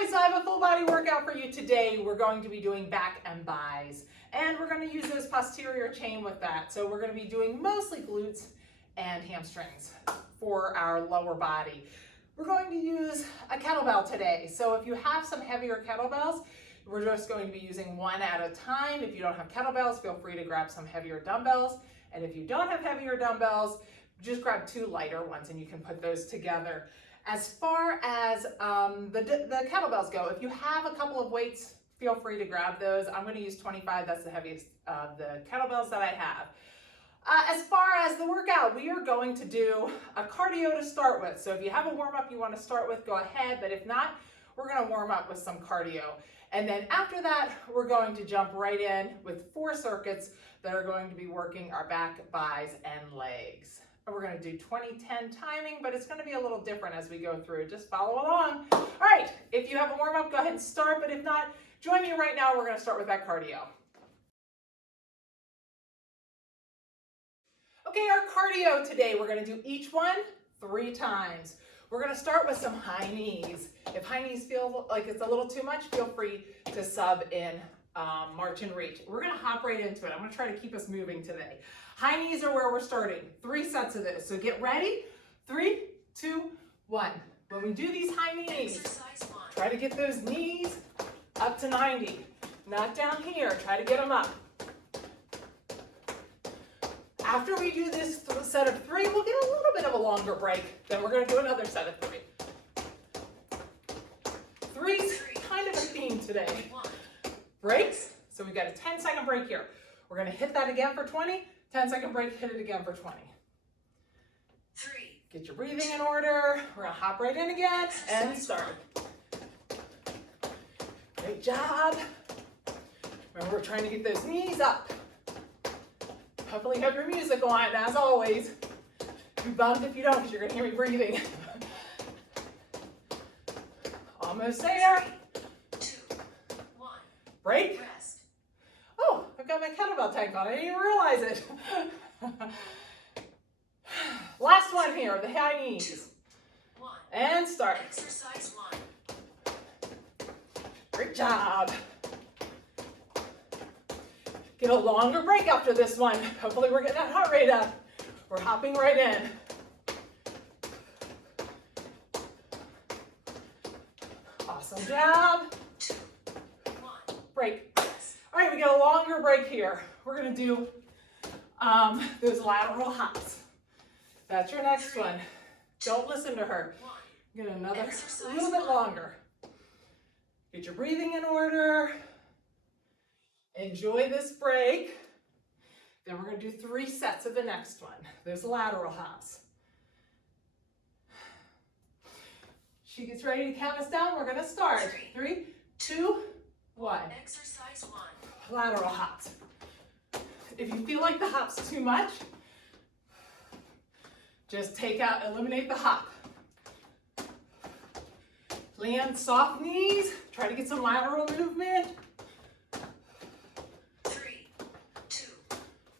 Hi, so I have a full body workout for you today. We're going to be doing back and buys, and we're going to use this posterior chain with that. So we're going to be doing mostly glutes and hamstrings for our lower body. We're going to use a kettlebell today. So if you have some heavier kettlebells, we're just going to be using one at a time. If you don't have kettlebells, feel free to grab some heavier dumbbells. And if you don't have heavier dumbbells, just grab two lighter ones and you can put those together. As far as the kettlebells go, if you have a couple of weights, feel free to grab those. I'm going to use 25. That's the heaviest of the kettlebells that I have. As far as the workout, we are going to do a cardio to start with. So if you have a warm-up you want to start with, go ahead. But if not, we're going to warm up with some cardio. And then after that, we're going to jump right in with 4 circuits that are going to be working our back, buys, and legs. We're going to do 20-10 timing, but it's going to be a little different as we go through. Just follow along. All right, if you have a warm-up, go ahead and start, but if not, join me right now. We're going to start with that cardio. Okay, our cardio today, we're going to do each one 3 times. We're going to start with some high knees. If high knees feel like it's a little too much, feel free to sub in march and reach. We're going to hop right into it. I'm going to try to keep us moving today. High knees are where we're starting. 3 sets of this. So get ready. 3, 2, 1. When we do these high knees, try to get those knees up to 90. Not down here. Try to get them up. After we do this set of 3, we'll get a little bit of a longer break. Then we're going to do another set of 3. 3's kind of a theme today. Breaks. So we've got a 10-second break here. We're going to hit that again for 20. 10-second break, hit it again for 20. 3. Get your breathing in order. We're going to hop right in again and start. Great job. Remember, we're trying to get those knees up. Hopefully you have your music on, as always. Be bummed if you don't, because you're going to hear me breathing. Almost there. 2, 1. Break. Rest. Oh, I've got my kettlebell tank on. I didn't even realize it. Last one here, the high knees. 2, 1. And start. Exercise 1. Great job. Get a longer break after this one. Hopefully we're getting that heart rate up. We're hopping right in. Awesome job. 2, 1. Break. All right, we got a longer break here. We're going to do those lateral hops. That's your next one. Don't listen to her. Get another a little bit longer. Get your breathing in order. Enjoy this break. Then we're going to do 3 sets of the next one. Those lateral hops. She gets ready to count us down. We're going to start. 3, 2, 1. Exercise 1. Lateral hops. If you feel like the hop's too much, just eliminate the hop. Land soft knees. Try to get some lateral movement. 3, 2,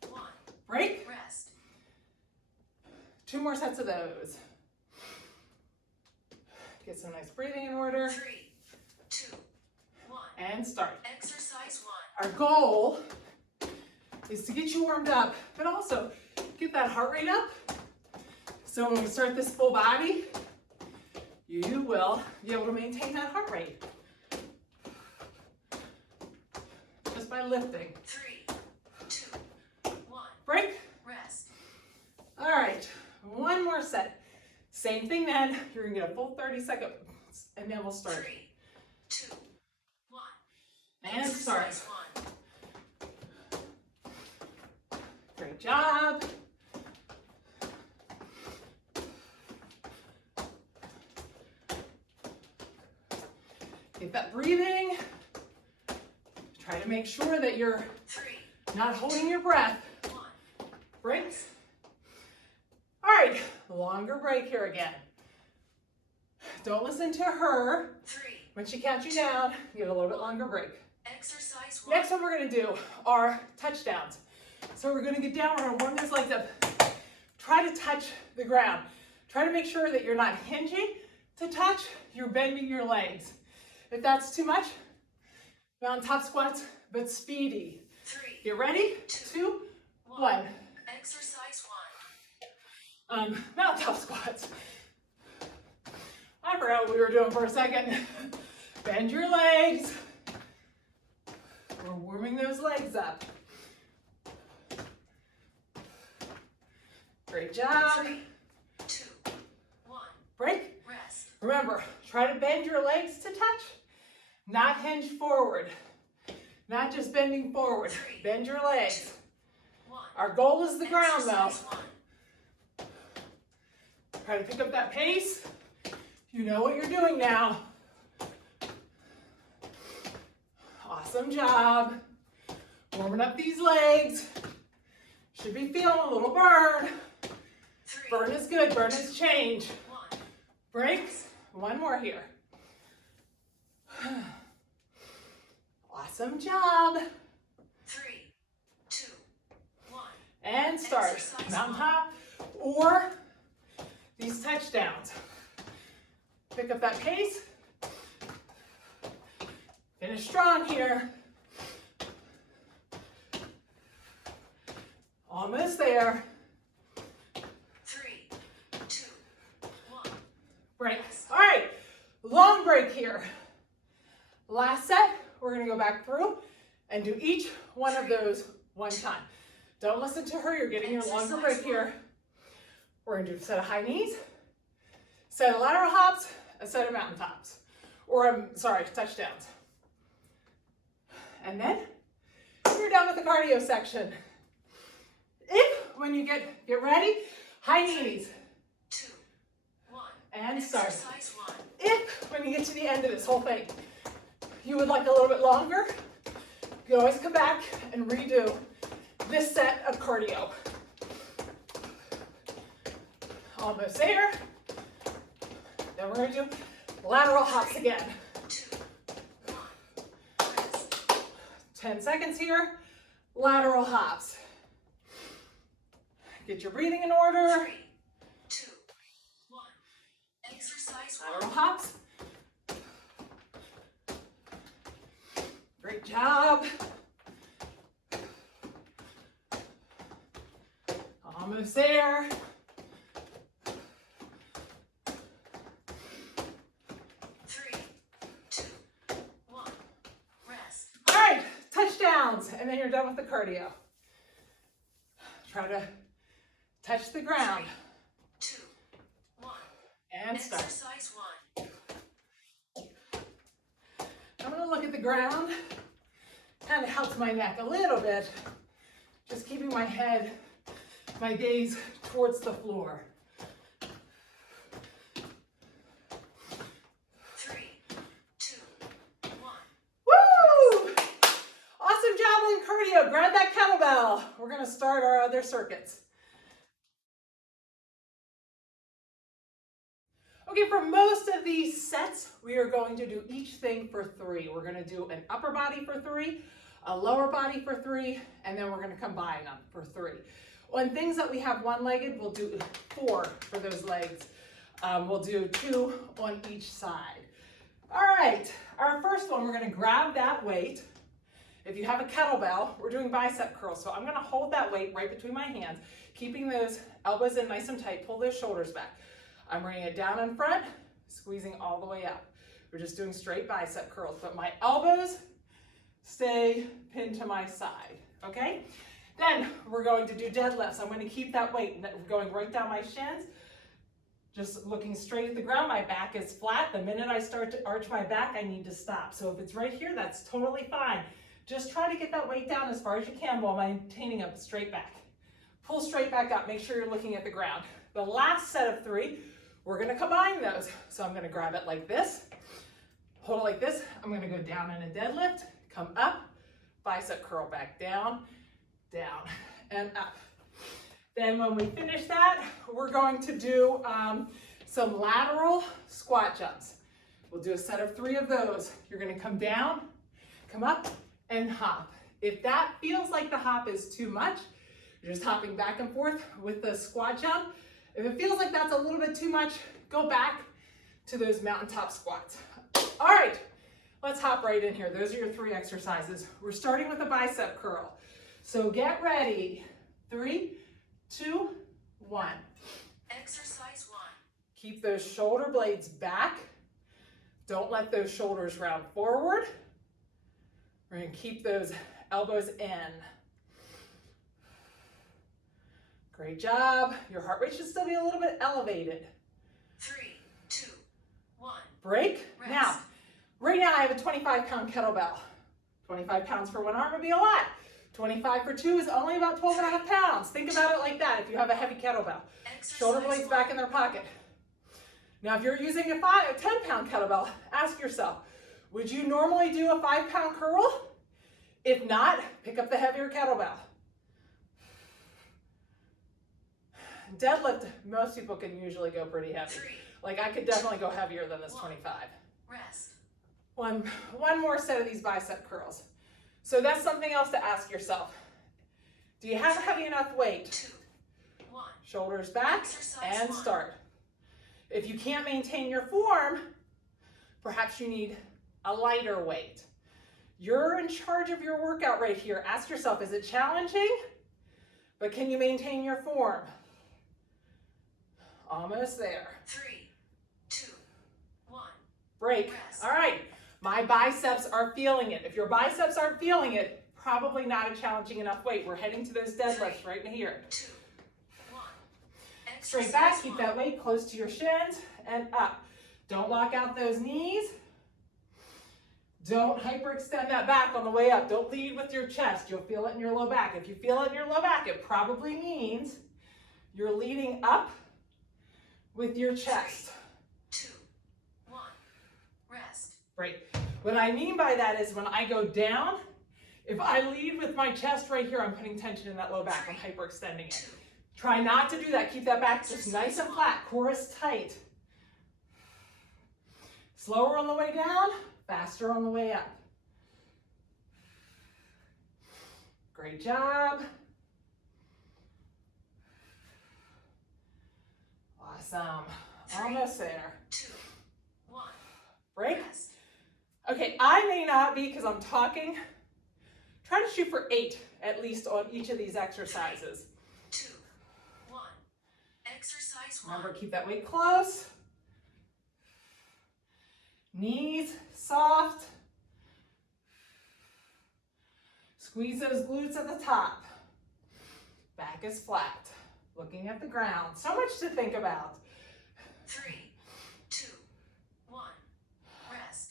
1. Break. Rest. 2 more sets of those. Get some nice breathing in order. 3, 2, 1. And start. Exercise 1. Our goal is to get you warmed up, but also get that heart rate up. So when we start this full body, you will be able to maintain that heart rate just by lifting. 3, 2, 1. Break. Rest. All right, 1 more set. Same thing then. You're gonna get a full 30 seconds and then we'll start. 3, 2, 1. And start. Exercise 1. Great job. Get that breathing. Try to make sure that you're 3, not holding your breath. 1. Breaks. All right, longer break here again. Don't listen to her. 3. When she counts you down, you get a little bit longer break. Exercise 1. Next one we're gonna do are touchdowns. So we're gonna get down, we're gonna warm those legs up. Try to touch the ground. Try to make sure that you're not hinging to touch, you're bending your legs. If that's too much, mountaintop squats, but speedy. 3, Get ready? 2, 1. Exercise 1. Mountaintop squats. I forgot what we were doing for a second. Bend your legs. We're warming those legs up. Great job. 3, 2, 1. Break. Rest. Remember, try to bend your legs to touch, not hinge forward. Not just bending forward. Bend your legs. 1. Our goal is the ground though. Exercise 1. Try to pick up that pace. You know what you're doing now. Awesome job. Warming up these legs. Should be feeling a little burn. 3, Burn is good, burn is change. 1. Break. One more here. Awesome job. 3, 2, 1. And start. Exercise Mountain 1. hop or these touchdowns. Pick up that pace. Finish strong here. Almost there. 3, 2, 1. Break. All right, long break here. Last set, we're gonna go back through and do each one of those one time. Don't listen to her, you're getting your longer break here. We're gonna do a set of high knees, set of lateral hops, a set of mountaintops. Or, touchdowns. And then, you're done with the cardio section. When you get ready, high knees. 2, 1. And start. Exercise 1. If, when you get to the end of this whole thing, you would like a little bit longer, you can always come back and redo this set of cardio. Almost there. Then we're going to do lateral hops again. 2, 1. Rest. 10 seconds here. Lateral hops. Get your breathing in order. 3, 2, 1. Exercise 1. Lateral hops. Great job. Almost there. Touchdowns, and then you're done with the cardio. Try to touch the ground. 3, 2, 1. And start. Exercise 1. I'm going to look at the ground. Kind of helps my neck a little bit. Just keeping my head, my gaze towards the floor. 3, 2, 1. Woo! Awesome job on cardio. Grab that kettlebell. We're going to start our other circuits. Okay, for most of these sets, we are going to do each thing for 3. We're going to do an upper body for 3, a lower body for 3, and then we're going to combine them for 3. On things that we have one-legged, we'll do 4 for those legs. We'll do 2 on each side. All right, our first one, we're going to grab that weight. If you have a kettlebell, we're doing bicep curls. So I'm going to hold that weight right between my hands, keeping those elbows in nice and tight. Pull those shoulders back. I'm bringing it down in front, squeezing all the way up. We're just doing straight bicep curls, but my elbows stay pinned to my side, okay? Then we're going to do deadlifts. I'm going to keep that weight going right down my shins, just looking straight at the ground. My back is flat. The minute I start to arch my back, I need to stop. So if it's right here, that's totally fine. Just try to get that weight down as far as you can while maintaining a straight back. Pull straight back up. Make sure you're looking at the ground. The last set of 3, we're going to combine those. So I'm going to grab it like this, hold it like this. I'm going to go down in a deadlift, come up, bicep curl back down, down, and up. Then when we finish that, we're going to do some lateral squat jumps. We'll do a set of 3 of those. You're going to come down, come up, and hop. If that feels like the hop is too much, you're just hopping back and forth with the squat jump. If it feels like that's a little bit too much, go back to those mountaintop squats. All right, Let's hop right in here. Those are your 3 exercises. We're starting with a bicep curl. So get ready. 3, 2, 1. Exercise 1. Keep those shoulder blades back. Don't let those shoulders round forward. We're going to keep those elbows in. Great job. Your heart rate should still be a little bit elevated. 3, 2, 1. Break. Rest. Now, right now I have a 25-pound kettlebell. 25 pounds for one arm would be a lot. 25 for 2 is only about 12 and a half pounds. Think about it like that if you have a heavy kettlebell. Shoulder blades back in their pocket. Now, if you're using a 10-pound kettlebell, ask yourself, would you normally do a 5-pound curl? If not, pick up the heavier kettlebell. Deadlift, most people can usually go pretty heavy. 3, Like I could definitely go heavier than this 25. rest. One more set of these bicep curls. So that's something else to ask yourself. Do you have a heavy enough weight? 2, 1. Shoulders back Exercise and 1. start. If you can't maintain your form, perhaps you need a lighter weight. You're in charge of your workout right here. Ask yourself, is it challenging? But can you maintain your form? Almost there. 3, 2, 1. Break. Rest. All right. My biceps are feeling it. If your biceps aren't feeling it, probably not a challenging enough weight. We're heading to those deadlifts right in here. 2, 1. Straight back, keep that weight close to your shins and up. Don't lock out those knees. Don't hyperextend that back on the way up. Don't lead with your chest. You'll feel it in your low back. If you feel it in your low back, it probably means you're leading up with your chest. 2, 1. Rest. Right. What I mean by that is when I go down, if I lead with my chest right here, I'm putting tension in that low back. I'm hyperextending it. 2, Try not to do that. Keep that back just nice and flat. Core is tight. Slower on the way down, faster on the way up. Great job. Awesome. Almost there. 2, 1. Break. Rest. Okay, I may not be because I'm talking. Try to shoot for 8 at least on each of these exercises. 2, 1. Exercise 1. Remember, keep that weight close. Knees soft. Squeeze those glutes at the top. Back is flat. Looking at the ground. So much to think about. 3, 2, 1. Rest.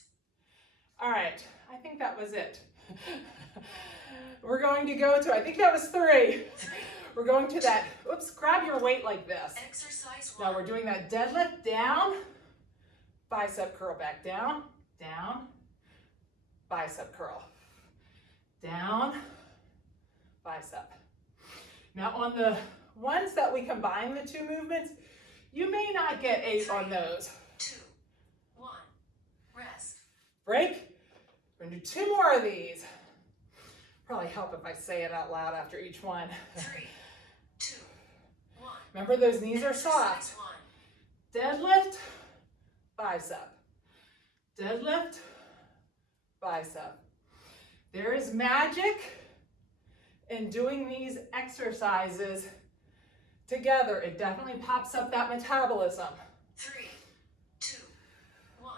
All right, I think that was it. We're going to go to, I think that was 3. We're going to that, oops, grab your weight like this. Exercise 1. Now we're doing that deadlift down, bicep curl back down, down, bicep curl, down, bicep. Now on the ones that we combine the 2 movements, you may not get 8 on those. 2, 1. Rest. Break. We're gonna do 2 more of these. Probably help if I say it out loud after each one. 3, 2, 1. Remember, those knees are soft. Exercise 1. Deadlift, bicep. Deadlift, bicep. There is magic in doing these exercises together. It definitely pops up that metabolism. 3, 2, 1.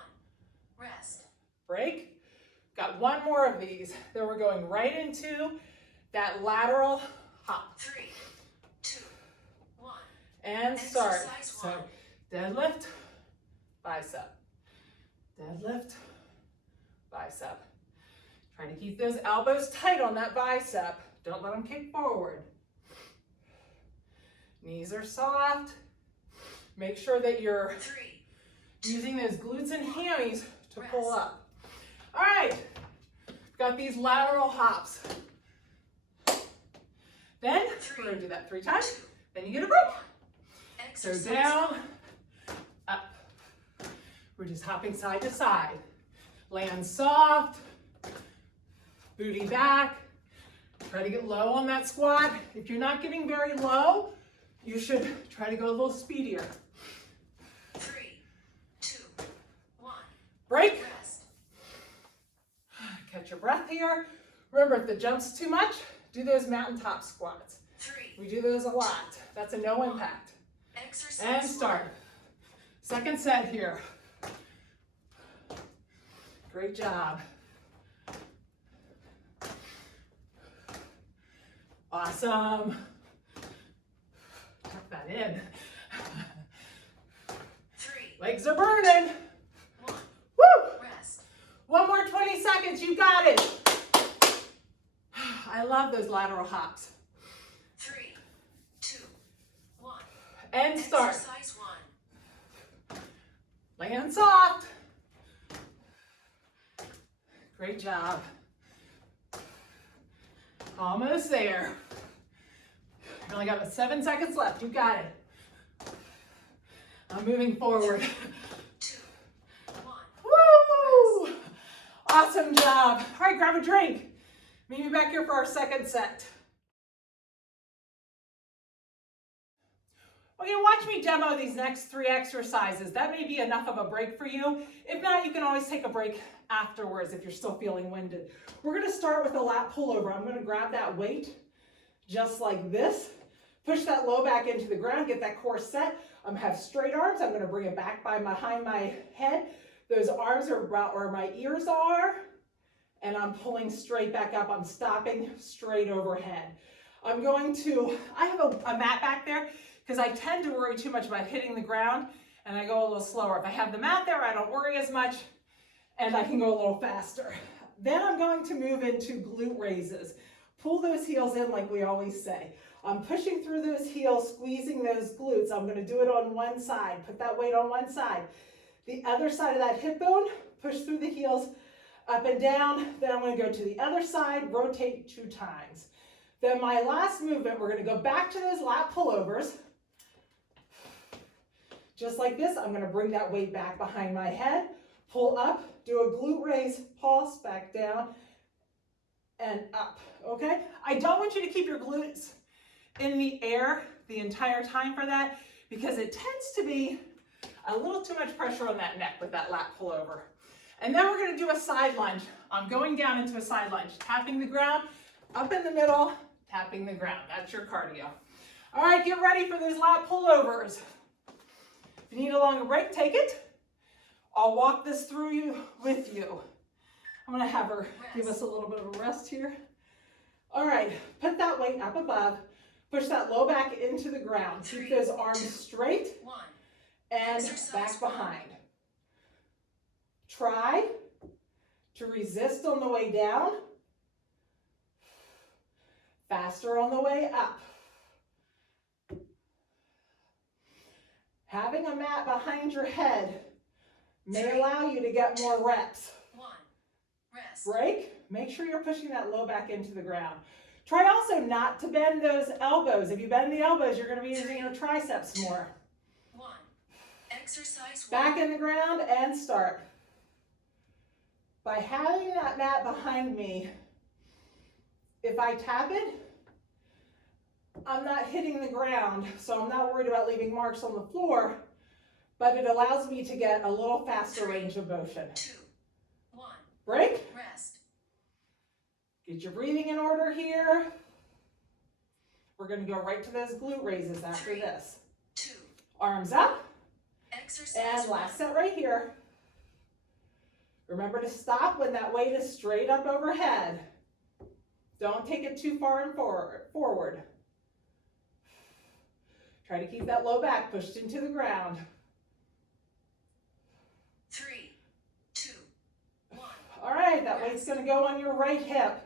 Rest. Break. Got 1 more of these. Then we're going right into that lateral hop. 3, 2, 1. And start. Exercise So 1. deadlift, bicep. Deadlift, bicep. Try to keep those elbows tight on that bicep. Don't let them kick forward. Knees are soft. Make sure that you're 3, using those glutes and hammies to Rest. pull up. All right, got these lateral hops. Then we're gonna do that 3 times. Then you get a break. So Exercise down, 1. up. We're just hopping side to side. Land soft, booty back. Try to get low on that squat. If you're not getting very low, you should try to go a little speedier. 3, 2, 1. Break. Rest. here. Remember, if the jump's too much, do those mountaintop squats. 3. We do those a lot. That's a no impact. Exercise And start. Second set here. Great job. Awesome. Tuck that in. 3. Legs are burning. 1. Woo! Rest. One more 20 seconds. You got it. I love those lateral hops. 3, 2, 1. And start. Exercise 1. Land soft. Great job. Almost there. You only got about 7 seconds left. You got it. I'm moving forward. 2, 1. Woo! Awesome job. All right, grab a drink. Meet me back here for our second set. Okay, watch me demo these next 3 exercises. That may be enough of a break for you. If not, you can always take a break afterwards if you're still feeling winded. We're gonna start with a lat pullover. I'm gonna grab that weight just like this. Push that low back into the ground, get that core set. I'm gonna have straight arms. I'm gonna bring it back behind my head. Those arms are about where my ears are. And I'm pulling straight back up. I'm stopping straight overhead. I have a mat back there because I tend to worry too much about hitting the ground and I go a little slower. If I have the mat there, I don't worry as much and I can go a little faster. Then I'm going to move into glute raises. Pull those heels in like we always say. I'm pushing through those heels, squeezing those glutes. I'm gonna do it on one side. Put that weight on one side. The other side of that hip bone, push through the heels, up and down. Then I'm gonna go to the other side, rotate 2 times. Then my last movement, we're gonna go back to those lat pullovers. Just like this, I'm gonna bring that weight back behind my head, pull up, do a glute raise, pulse, back down, and up, okay? I don't want you to keep your glutes in the air the entire time for that because it tends to be a little too much pressure on that neck with that lat pullover. And then we're gonna do a side lunge. I'm going down into a side lunge, tapping the ground, up in the middle, tapping the ground. That's your cardio. All right, get ready for those lat pullovers. If you need a longer break, take it. I'll walk this through with you. I'm gonna have her give us a little bit of a rest here. All right, put that weight up above. Push that low back into the ground. Keep those arms straight and back behind. Try to resist on the way down. Faster on the way up. Having a mat behind your head may allow you to get more reps. 1. Rest. Break. Make sure you're pushing that low back into the ground. Try also not to bend those elbows. If you bend the elbows, you're going to be using your triceps more. 1. Exercise 1. Back in the ground and start. By having that mat behind me, if I tap it, I'm not hitting the ground, so I'm not worried about leaving marks on the floor, but it allows me to get a little faster range of motion. 2, 1. Break. Rest. Get your breathing in order here. We're going to go right to those glute raises after 3, this. 2. Arms up. Exercise And last set right here. Remember to stop when that weight is straight up overhead. Don't take it too far and forward. Try to keep that low back pushed into the ground. 3, 2, 1. All right, that weight's going to go on your right hip.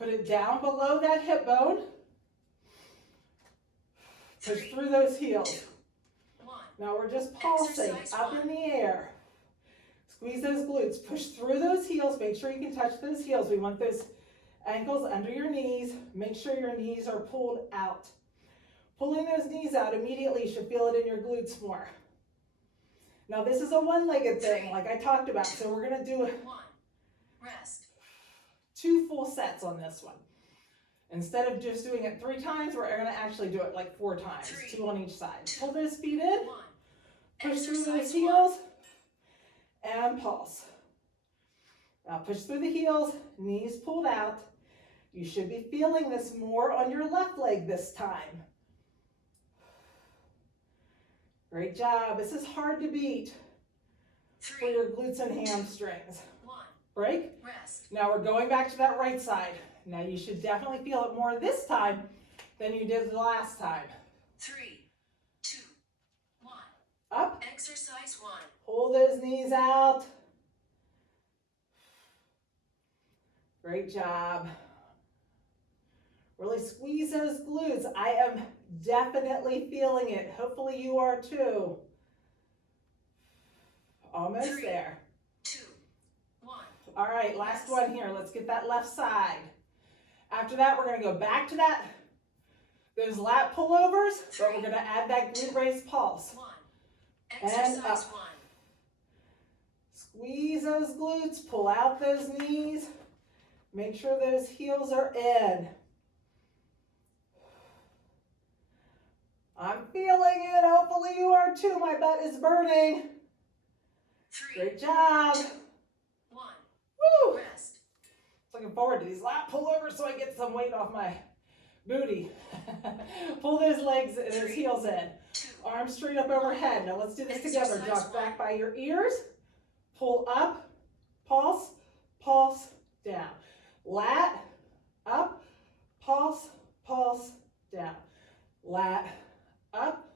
Put it down below that hip bone. Push through those heels. 2, 1. Now we're just pulsing up in the air. Squeeze those glutes. Push through those heels. Make sure you can touch those heels. We want those ankles under your knees. Make sure your knees are pulled out. Pulling those knees out immediately, you should feel it in your glutes more. Now this is a one-legged thing like I talked about, so we're going to do 1. Rest. 2 full sets on this one. Instead of just doing it 3 times, we're going to actually do it like 4 times, 2 on each side. Pull those feet in, 1. push through Exercise those heels, and pulse. Now push through the heels, knees pulled out. You should be feeling this more on your left leg this time. Great job. This is hard to beat for 3, your glutes and hamstrings. 1. Break. Rest. Now we're going back to that right side. Now you should definitely feel it more this time than you did the last time. 3, 2, 1. Up. Exercise 1. Pull those knees out. Great job. Really squeeze those glutes. I am definitely feeling it. Hopefully you are too. Almost 3, there. 2, 1. All right, last one here. Let's get that left side. After that, we're going to go back to those lat pullovers, but we're going to add that glute raise pulse. 1. And Exercise up. 1. Squeeze those glutes, pull out those knees. Make sure those heels are in. I'm feeling it. Hopefully you are too. My butt is burning. 3, Great job. 2, 1. Woo! Rest. Looking forward to these lat pullovers so I get some weight off my booty. Pull those legs and those 3, heels in. 2. Arms straight up overhead. Now let's do this together. Drop back by your ears. Pull up, pulse, pulse, down. Lat, up, pulse, pulse, down. Lat, up,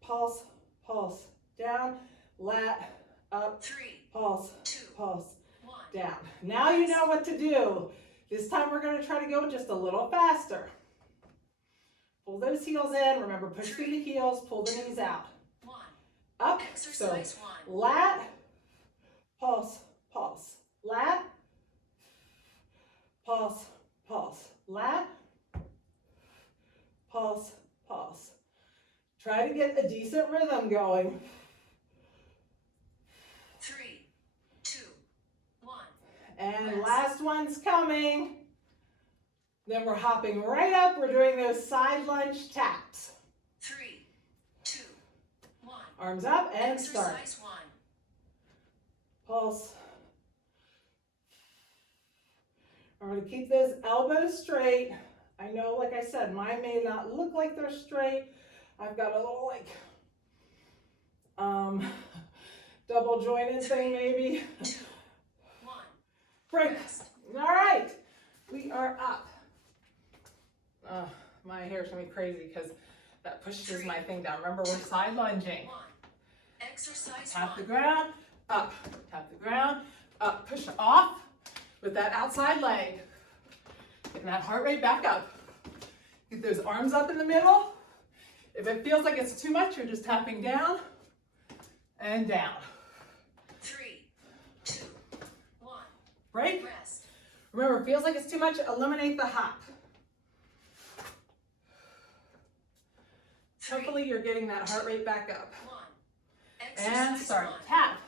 pulse, pulse, down. Lat, up, 3, pulse, 2, pulse, 1. down. Now you know what to do. This time we're going to try to go just a little faster. Pull those heels in. Remember, push through the heels, pull the knees out. 1. Up, so Exercise 1. lat, pulse, pulse, lat, pulse, pulse, lat, pulse, pulse. Try to get a decent rhythm going. 3, 2, 1. And last one's coming. Then we're hopping right up. We're doing those side lunge taps. 3, 2, 1. Arms up and start. Exercise 1. Pulse. I'm going to keep those elbows straight. I know, like I said, mine may not look like they're straight. I've got a little double jointed thing maybe. 2, 1. Break. Rest. All right, we are up. My hair's gonna be crazy because that pushes my thing down. Remember, we're side lunging. 1. Exercise Tap the 1. ground, up. Tap the ground, up. Push off with that outside leg. Getting that heart rate back up. Get those arms up in the middle. If it feels like it's too much, you're just tapping down and down. 3, 2, 1. Break. Rest. Remember, if it feels like it's too much, eliminate the hop. 3, Hopefully you're getting that heart rate back up. 1. And Exercise start. 1. Tap.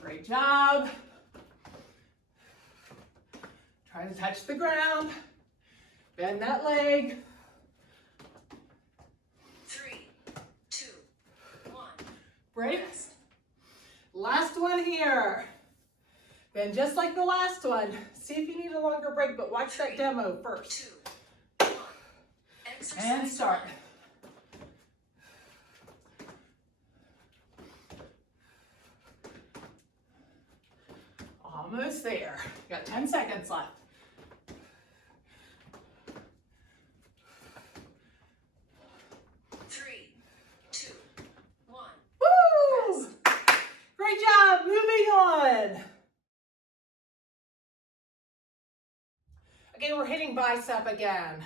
Great job. Try to touch the ground. Bend that leg. 3, 2, 1. Break. Rest. Last one here. Then just like the last one, see if you need a longer break, but watch that demo first. 2, 1. Exercise And start. 1. Almost there. Got 10 seconds left. Three, 2, 1. Woo! Rest. Great job. Moving on. Okay, we're hitting bicep again.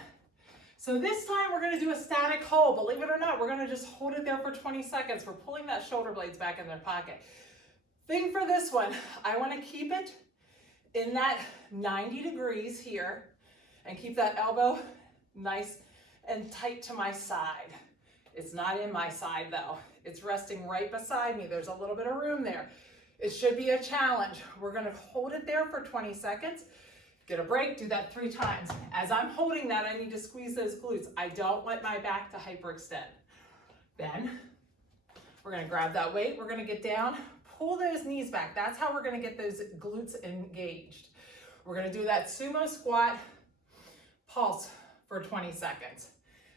So this time we're going to do a static hold. Believe it or not, we're going to just hold it there for 20 seconds. We're pulling that shoulder blades back in their pocket. Thing for this one, I want to keep it in that 90 degrees here and keep that elbow nice and tight to my side. It's not in my side though. It's resting right beside me. There's a little bit of room there. It should be a challenge. We're going to hold it there for 20 seconds. Get a break, do that 3 times. As I'm holding that, I need to squeeze those glutes. I don't want my back to hyperextend. Then We're gonna grab that weight, we're gonna get down, pull those knees back. That's how we're gonna get those glutes engaged. We're gonna do that sumo squat pulse for 20 seconds.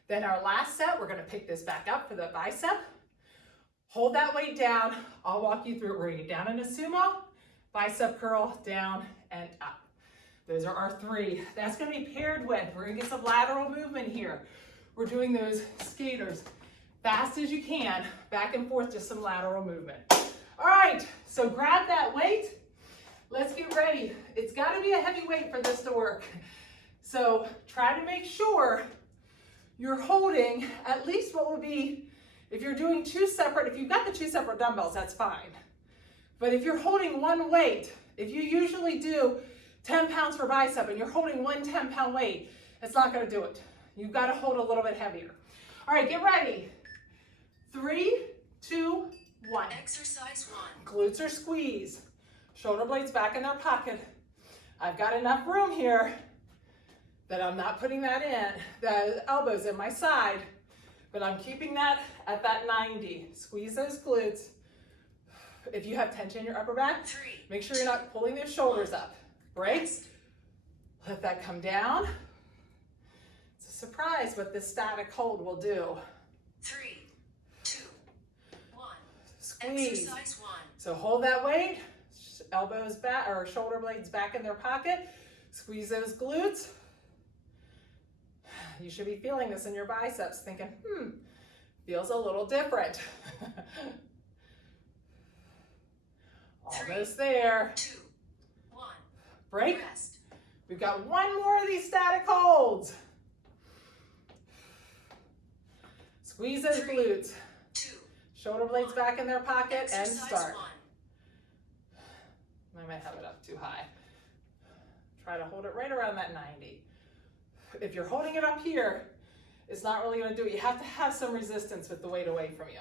Then our last set, we're gonna pick this back up for the bicep. Hold that weight down. I'll walk you through it. We're gonna get down in a sumo, bicep curl, down and up. Those are our 3. That's gonna be paired with, we're gonna get some lateral movement here. We're doing those skaters fast as you can, back and forth, just some lateral movement. All right, so grab that weight. Let's get ready. It's gotta be a heavy weight for this to work. So try to make sure you're holding at least what would be, if you're doing 2 separate, if you've got the 2 separate dumbbells, that's fine. But if you're holding one weight, if you usually do 10 pounds for bicep and you're holding one 10-pound weight, it's not gonna do it. You've gotta hold a little bit heavier. All right, get ready. 3, 2, 1. Exercise 1. Glutes are squeezed. Shoulder blades back in their pocket. I've got enough room here that I'm not putting that in, the elbows in my side, but I'm keeping that at that 90. Squeeze those glutes. If you have tension in your upper back, 3. make sure you're not pulling those shoulders up. Break. Let that come down. It's a surprise what this static hold will do. 3, 2, 1. Squeeze. Exercise 1. So hold that weight, elbows back or shoulder blades back in their pocket. Squeeze those glutes. You should be feeling this in your biceps, thinking, feels a little different. Almost there. 2, 1. Break. Rest. We've got 1 more of these static holds. Squeeze those 3, glutes. 2. Shoulder blades back in their pocket and Exercise start. 1. I might have it up too high. Try to hold it right around that 90. If you're holding it up here, it's not really gonna do it. You have to have some resistance with the weight away from you.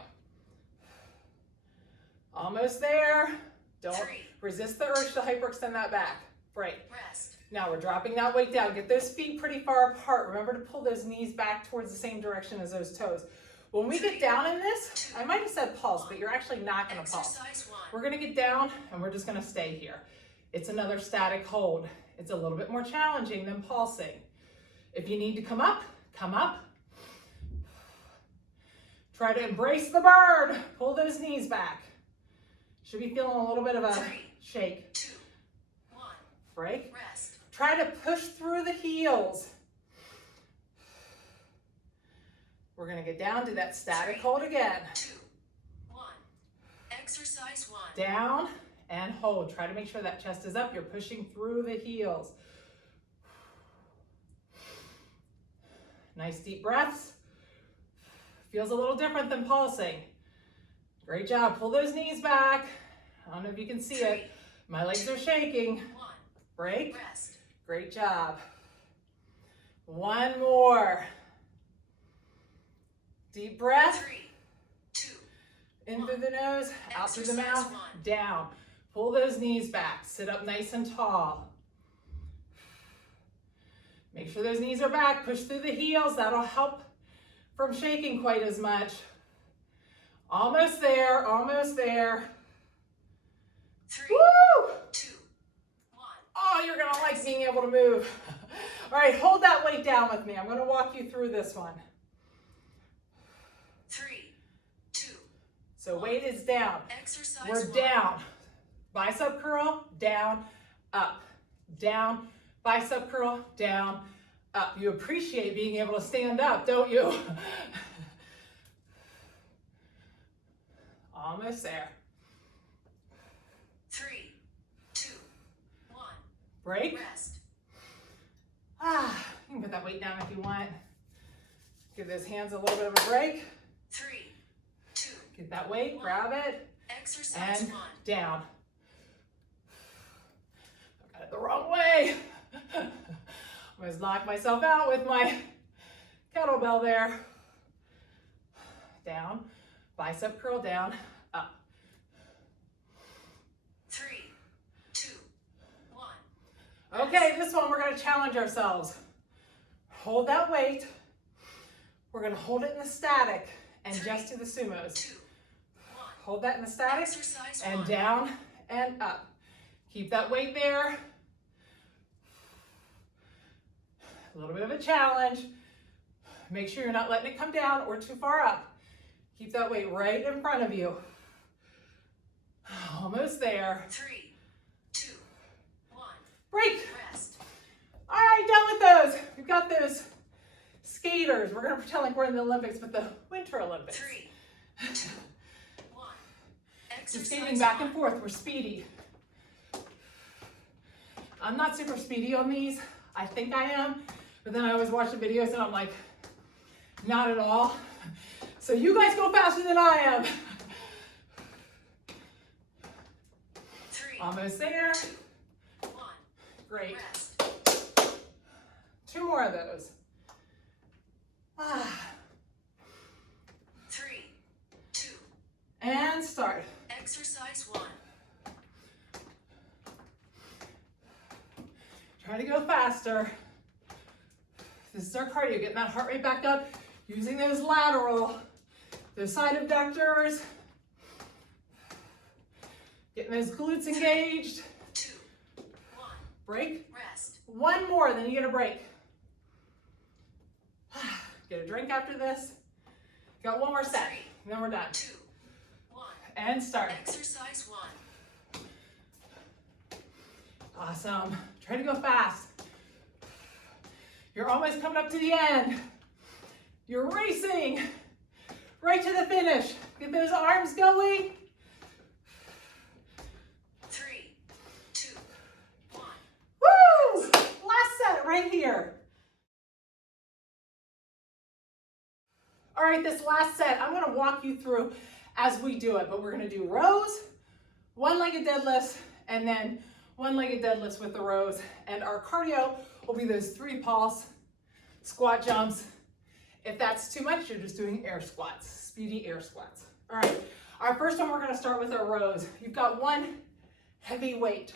Almost there. Don't 3, resist the urge to hyperextend that back. Break. Rest. Now we're dropping that weight down. Get those feet pretty far apart. Remember to pull those knees back towards the same direction as those toes. When we get down in this, I might have said pulse, but you're actually not gonna pulse. Exercise 1. We're gonna get down and we're just gonna stay here. It's another static hold. It's a little bit more challenging than pulsing. If you need to come up, come up. Try to embrace the bird. Pull those knees back. Should be feeling a little bit of a 3, shake. 2, 1. Break. Rest. Try to push through the heels. We're gonna get down to that static hold again. 2, 1. Exercise 1. Down and hold. Try to make sure that chest is up. You're pushing through the heels. Nice deep breaths. Feels a little different than pulsing. Great job. Pull those knees back. I don't know if you can see it. My legs are shaking. 1. Break. Rest. Great job. 1 more. Deep breath. 3, 2. In through the nose, out through the Exercise mouth, 1. down. Pull those knees back. Sit up nice and tall. Make sure those knees are back. Push through the heels. That'll help from shaking quite as much. Almost there, almost there. 3, Woo! 2, 1. Oh, you're gonna like being able to move. All right, hold that weight down with me. I'm gonna walk you through this one. 3, 2. So weight is down. Exercise We're 1. down. Bicep curl, down, up, down. Bicep curl, down, up. You appreciate being able to stand up, don't you? Almost there. 3, 2, 1. Break. Rest. You can put that weight down if you want. Give those hands a little bit of a break. 3, 2. Get that weight, grab it, Exercise and 1. down. I got it the wrong way. Almost knocked myself out with my kettlebell there. Down, bicep curl down, up. 3, 2, 1. Okay, this one we're gonna challenge ourselves. Hold that weight. We're gonna hold it in the static and just do the sumos. 2, 1. Hold that in the static. Exercise And 1. down and up. Keep that weight there. A little bit of a challenge. Make sure you're not letting it come down or too far up. Keep that weight right in front of you. Almost there. 3, 2, 1. Break. Rest. All right, done with those. We've got those skaters. We're gonna pretend like we're in the Olympics, but the Winter Olympics. 3, 2, 1. Just Exercise skating back 1. and forth. We're speedy. I'm not super speedy on these. I think I am, but then I always watch the videos and I'm like, not at all. So you guys go faster than I am. 3, Almost there. 2, 1. Great. Rest. 2 more of those. Ah. 3, 2. And start. Exercise 1. Try to go faster. This is our cardio, getting that heart rate back up, using those lateral, those side abductors, getting those glutes engaged. 2, 1. Break. Rest. 1 more, then you get a break. Get a drink after this. Got 1 more set, 3, and then we're done. 2, 1. And start. Exercise 1. Awesome. Try to go fast. You're almost coming up to the end. You're racing right to the finish. Get those arms going. 3, 2, 1. Woo! Last set right here. All right, this last set, I'm gonna walk you through as we do it, but we're gonna do rows, one-legged deadlifts, and then one-legged deadlifts with the rows. And our cardio will be those 3 pulse squat jumps. If that's too much, you're just doing air squats, speedy air squats. All right, our first one, we're gonna start with our rows. You've got 1 heavy weight.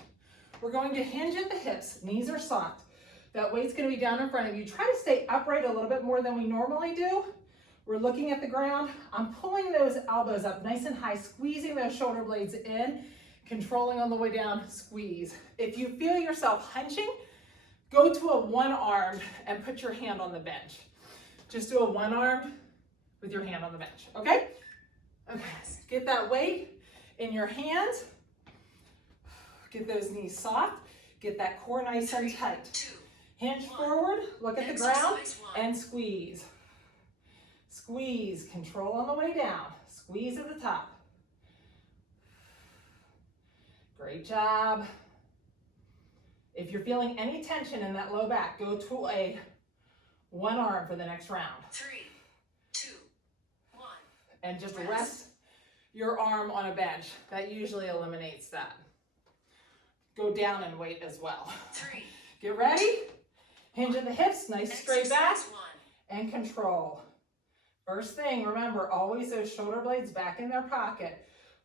We're going to hinge at the hips, knees are soft. That weight's gonna be down in front of you. Try to stay upright a little bit more than we normally do. We're looking at the ground. I'm pulling those elbows up nice and high, squeezing those shoulder blades in, controlling on the way down, squeeze. If you feel yourself hunching, go to a 1-armed and put your hand on the bench. Just do a 1-armed with your hand on the bench, okay? Okay, get that weight in your hands. Get those knees soft. Get that core nice and tight. 2, Hinge 1. forward, look at the ground, Exercise 1. and squeeze. Squeeze, control on the way down. Squeeze at the top. Great job. If you're feeling any tension in that low back, go to a 1-arm for the next round. 3, 2, 1. And just rest your arm on a bench. That usually eliminates that. Go down in weight as well. 3. Get ready. Hinge at the hips, nice straight back, Exercise 1. and control. First thing, remember, always those shoulder blades back in their pocket.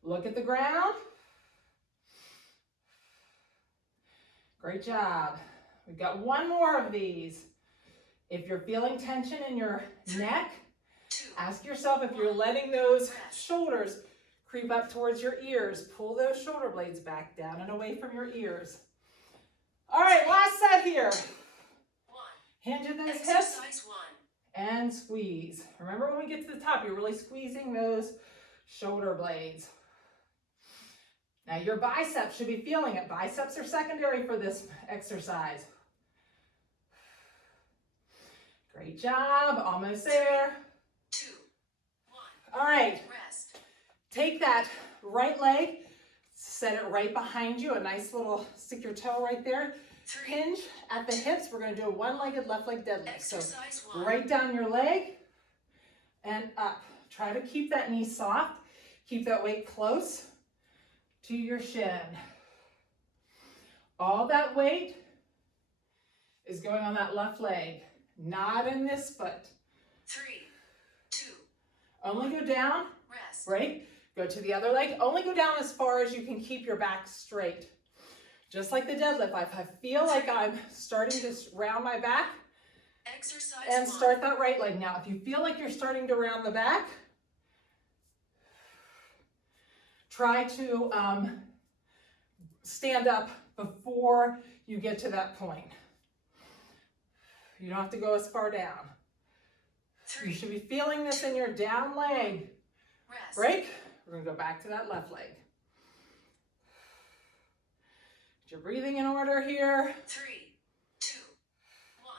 Look at the ground. Great job. We've got 1 more of these. If you're feeling tension in your neck, 2, ask yourself if you're letting those shoulders creep up towards your ears. Pull those shoulder blades back down and away from your ears. All right, last set here. 1. Hinge at those hips Exercise 1. and squeeze. Remember, when we get to the top, you're really squeezing those shoulder blades. Now your biceps should be feeling it. Biceps are secondary for this exercise. Great job, almost there. 2, 1. All right, Rest. take that right leg, set it right behind you, a nice little, stick your toe right there. 3. Hinge at the hips. We're gonna do a 1-legged left leg deadlift. So Exercise 1. right down your leg and up. Try to keep that knee soft. Keep that weight close to your shin. All that weight is going on that left leg, not in this foot. 3, 2. Only go down, Rest. right? Go to the other leg. Only go down as far as you can keep your back straight. Just like the deadlift, if I feel like I'm starting to round my back, Exercise and 1. start that right leg. Now, if you feel like you're starting to round the back, try to stand up before you get to that point. You don't have to go as far down. You should be feeling this in your down leg. Rest. Break. We're going to go back to that left leg. Get your breathing in order here. 3, 2, 1.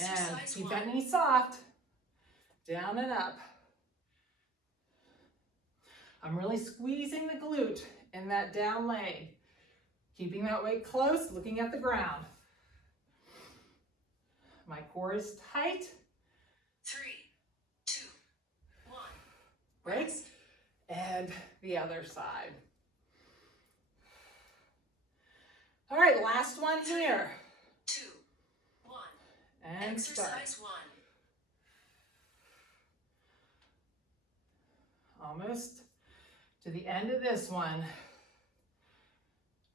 And Exercise keep 1. that knee soft. Down and up. I'm really squeezing the glute in that down leg. Keeping that weight close, looking at the ground. My core is tight. 3, 2, 1. Break. Rest. And the other side. All right, last one here. 2, 1. And start. Exercise 1. Almost to the end of this one.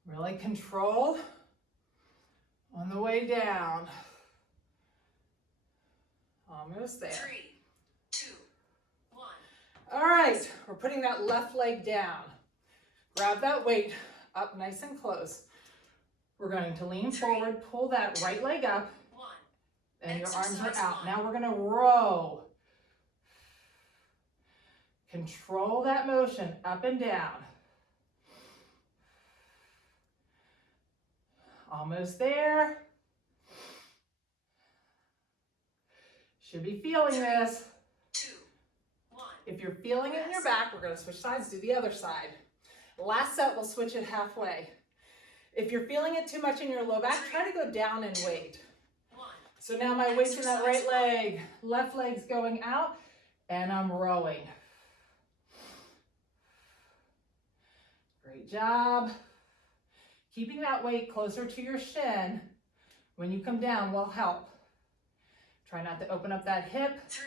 Really control on the way down. Almost there. 3, 2, 1. All right, we're putting that left leg down. Grab that weight up nice and close. We're going to lean forward, pull that right leg up, 1. and your arms are Exercise out. one. Now we're going to row. Control that motion up and down. Almost there. Should be feeling this. 2, 1. If you're feeling it in your back, we're going to switch sides, do the other side. Last set, we'll switch it halfway. If you're feeling it too much in your low back, try to go down and weight. 1. So now my weight's in that right leg, left leg's going out, and I'm rowing. Great job. Keeping that weight closer to your shin when you come down will help. Try not to open up that hip. 3.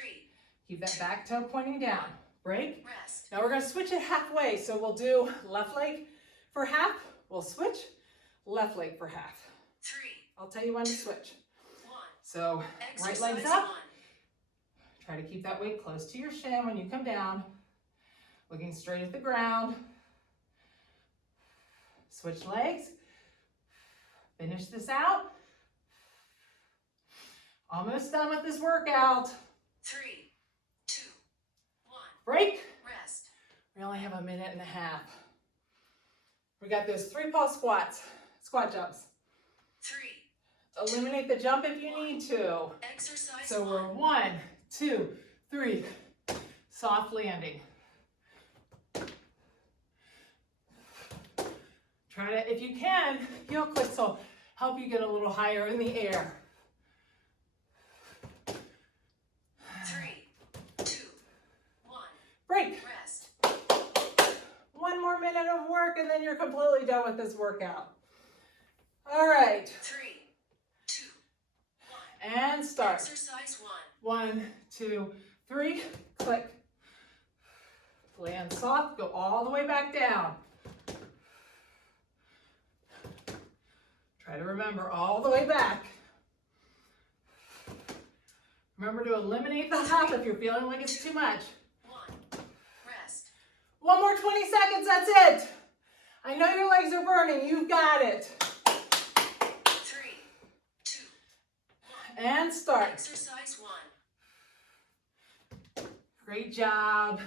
Keep that back toe pointing down. Break. Rest. Now we're going to switch it halfway. So we'll do left leg for half. We'll switch left leg for half. 3, I'll tell you when to switch. 1. So right Exercise leg's up. 1. Try to keep that weight close to your shin when you come down. Looking straight at the ground. Switch legs. Finish this out. Almost done with this workout. 3, 2, 1. Break. Rest. We only have a minute and a half. We got those 3-paw squats, squat jumps. 3. Eliminate the jump if you need to. Exercise So 1. we're 1, 2, 3. Soft landing. Try to, if you can, heel clicks will help you get a little higher in the air. 3, 2, 1. Break. Rest. 1 more minute of work and then you're completely done with this workout. All right. 3, 2, 1. And start. Exercise 1. 1, 2, 3. Click. Land soft. Go all the way back down. Try to remember all the way back. Remember to eliminate the hop if you're feeling like it's too much. 1. Rest. 1 more 20 seconds, that's it. I know your legs are burning, you've got it. 3, 2, 1. And start. Exercise 1. Great job.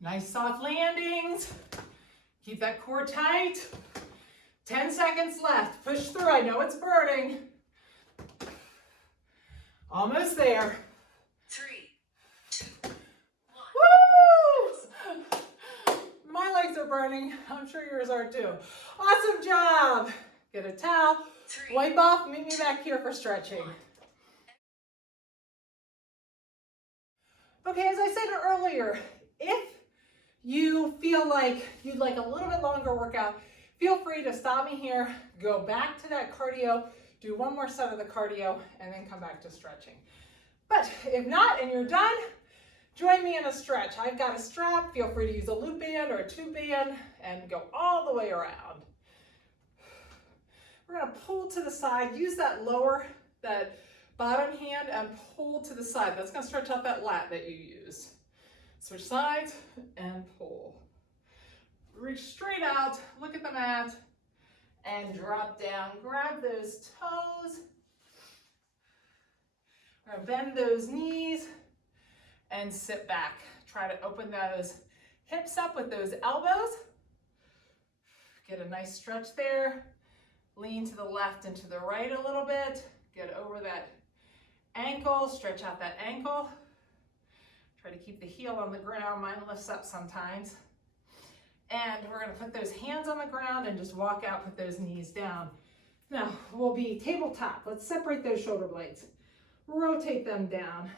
Nice soft landings. Keep that core tight. 10 seconds left. Push through, I know it's burning. Almost there. 3, 2, 1. Woo! My legs are burning. I'm sure yours are too. Awesome job. Get a towel, 3, wipe off, meet me back here for stretching. Okay, as I said earlier, if you feel like you'd like a little bit longer workout, feel free to stop me here, go back to that cardio, do 1 more set of the cardio, and then come back to stretching. But if not, and you're done, join me in a stretch. I've got a strap. Feel free to use a loop band or a tube band and go all the way around. We're going to pull to the side. Use that bottom hand and pull to the side. That's going to stretch out that lat that you used. Switch sides and pull. Reach straight out, look at the mat, and drop down. Grab those toes. We're gonna bend those knees and sit back. Try to open those hips up with those elbows. Get a nice stretch there. Lean to the left and to the right a little bit. Get over that ankle, stretch out that ankle. Try to keep the heel on the ground. Mine lifts up sometimes. And we're gonna put those hands on the ground and just walk out, put those knees down. Now, we'll be tabletop. Let's separate those shoulder blades. Rotate them down.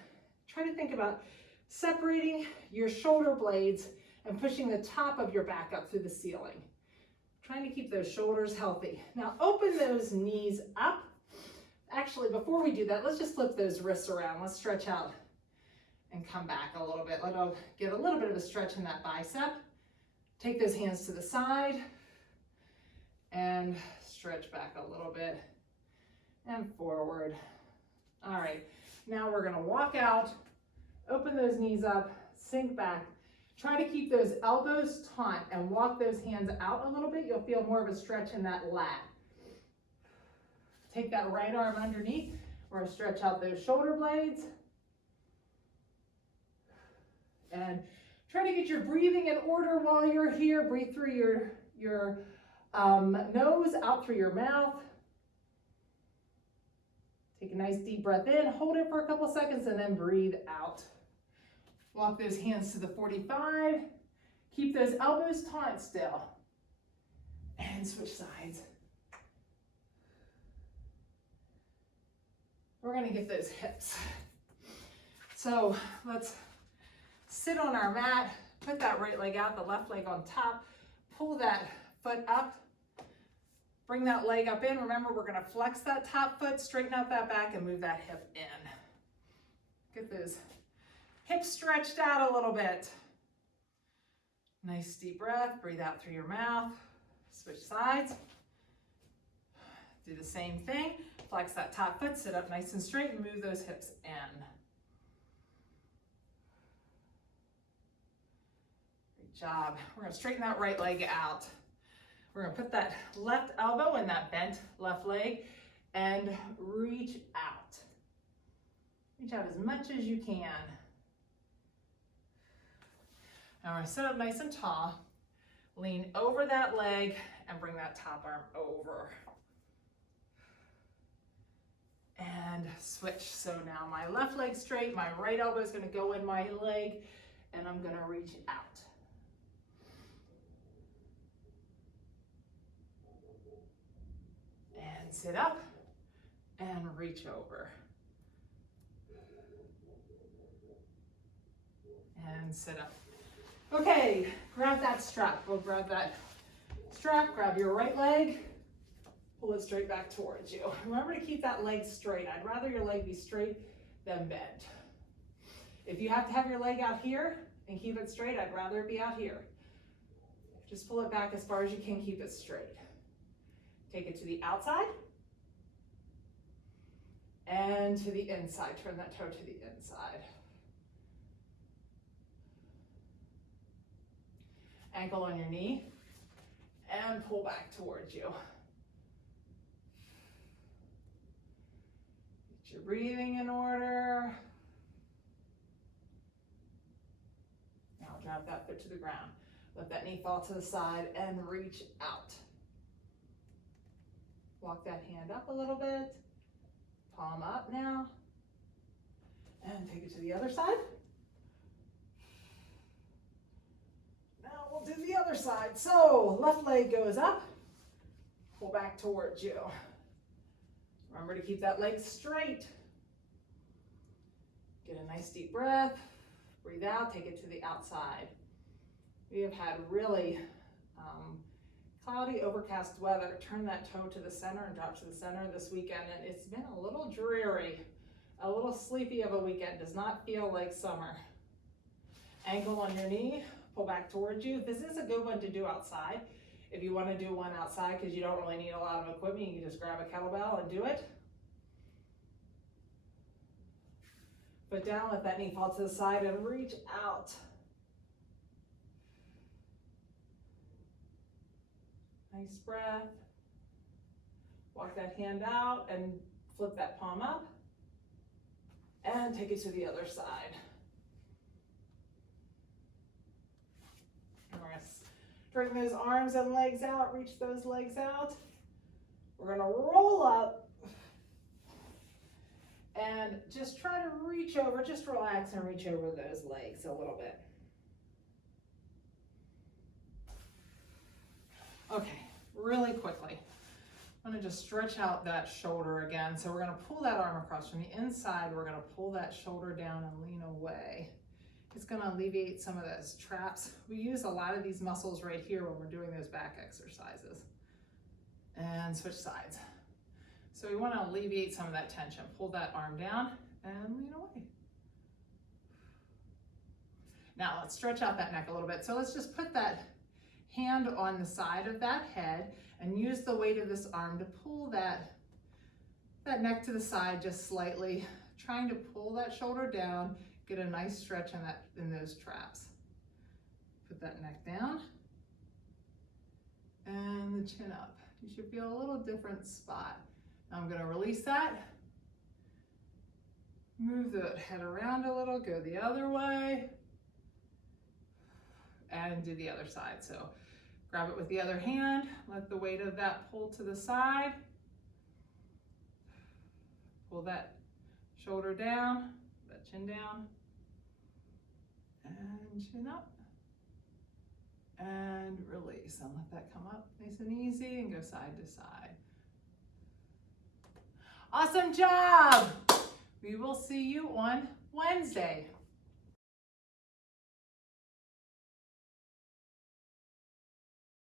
Try to think about separating your shoulder blades and pushing the top of your back up through the ceiling. Trying to keep those shoulders healthy. Now open those knees up. Actually, before we do that, let's just flip those wrists around. Let's stretch out and come back a little bit. Let's get a little bit of a stretch in that bicep. Take those hands to the side and stretch back a little bit and forward. All right, now we're gonna walk out, open those knees up, sink back. Try to keep those elbows taut and walk those hands out a little bit. You'll feel more of a stretch in that lat. Take that right arm underneath. We're gonna stretch out those shoulder blades. And try to get your breathing in order while you're here. Breathe through your nose, out through your mouth. Take a nice deep breath in, hold it for a couple seconds, and then breathe out. Walk those hands to the 45. Keep those elbows taut still. And switch sides. We're gonna get those hips. So let's sit on our mat, put that right leg out, the left leg on top, pull that foot up, bring that leg up in. Remember, we're gonna flex that top foot, straighten out that back, and move that hip in. Get those hips stretched out a little bit. Nice deep breath, breathe out through your mouth, switch sides. Do the same thing, flex that top foot, sit up nice and straight, and move those hips in. Job. We're gonna straighten that right leg out. We're gonna put that left elbow in that bent left leg and reach out. Reach out as much as you can. Now we're gonna sit up nice and tall, lean over that leg and bring that top arm over. And switch. So now my left leg straight, my right elbow is gonna go in my leg and I'm gonna reach out. And sit up and reach over. And sit up. Okay, grab that strap. We'll grab that strap, grab your right leg, pull it straight back towards you. Remember to keep that leg straight. I'd rather your leg be straight than bent. If you have to have your leg out here and keep it straight, I'd rather it be out here. Just pull it back as far as you can, keep it straight. Take it to the outside and to the inside. Turn that toe to the inside. Ankle on your knee and pull back towards you. Get your breathing in order. Now drop that foot to the ground. Let that knee fall to the side and reach out. Walk that hand up a little bit. Palm up now. And take it to the other side. Now we'll do the other side. So left leg goes up. Pull back towards you. Remember to keep that leg straight. Get a nice deep breath. Breathe out, take it to the outside. We have had really cloudy, overcast weather. Turn that toe to the center and drop to the center this weekend, and it's been a little dreary, a little sleepy of a weekend. Does not feel like summer. Ankle on your knee, pull back towards you. This is a good one to do outside. If you want to do one outside because you don't really need a lot of equipment, you can just grab a kettlebell and do it. Foot down, let that knee fall to the side and reach out. Nice breath. Walk that hand out and flip that palm up. And take it to the other side. We're gonna straighten those arms and legs out, reach those legs out. We're gonna roll up and just try to reach over, just relax and reach over those legs a little bit. Okay, really quickly. I'm gonna just stretch out that shoulder again. So we're gonna pull that arm across from the inside. We're gonna pull that shoulder down and lean away. It's gonna alleviate some of those traps. We use a lot of these muscles right here when we're doing those back exercises. And switch sides. So we wanna alleviate some of that tension. Pull that arm down and lean away. Now let's stretch out that neck a little bit. So let's just put that hand on the side of that head and use the weight of this arm to pull that neck to the side just slightly, trying to pull that shoulder down, get a nice stretch in those traps. Put that neck down and the chin up. You should feel a little different spot. Now I'm gonna release that, move the head around a little, go the other way, and do the other side. So grab it with the other hand, let the weight of that pull to the side. Pull that shoulder down, that chin down, and chin up. And release, and let that come up nice and easy and go side to side. Awesome job! We will see you on Wednesday.